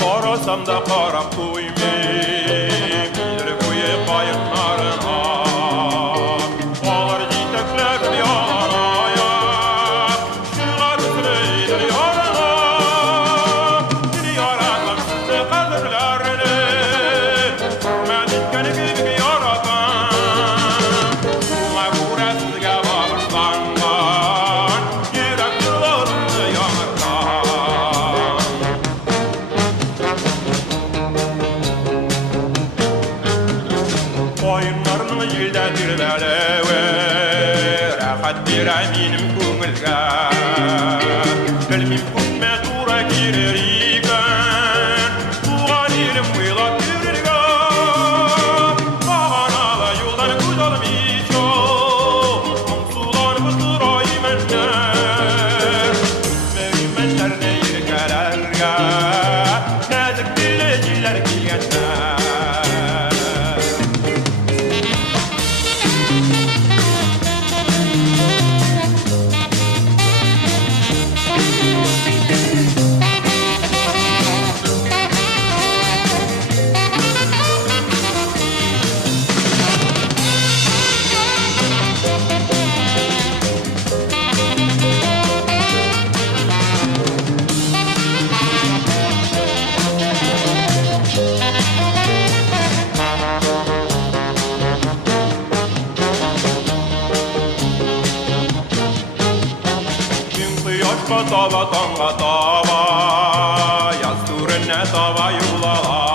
Qarasam da qarab qo'ymayim, bir qo'yi qoyinlarına. Olar yetaklab yana, shular siraydir yarana. Seni yaratmam sizni qadrlarini, men etgan gibi yaratan. Mağura sizga bag'ishlangan, yurak yurlarimni yonarkan. Qoyunlarını yilda tirbalewe, rahat bera menim ko'ngilga. Bilmim kunma to'ra kelar ekan, tuğan elim o'ylab yurgan. Bag'anali yo'ldan ko'z olmaycha, mungsulanib turaymanlar. Sevgimanlarni yelkalarga, nazik dillar kelganlar. Tava tanga tava, yaz turuna tava yulala.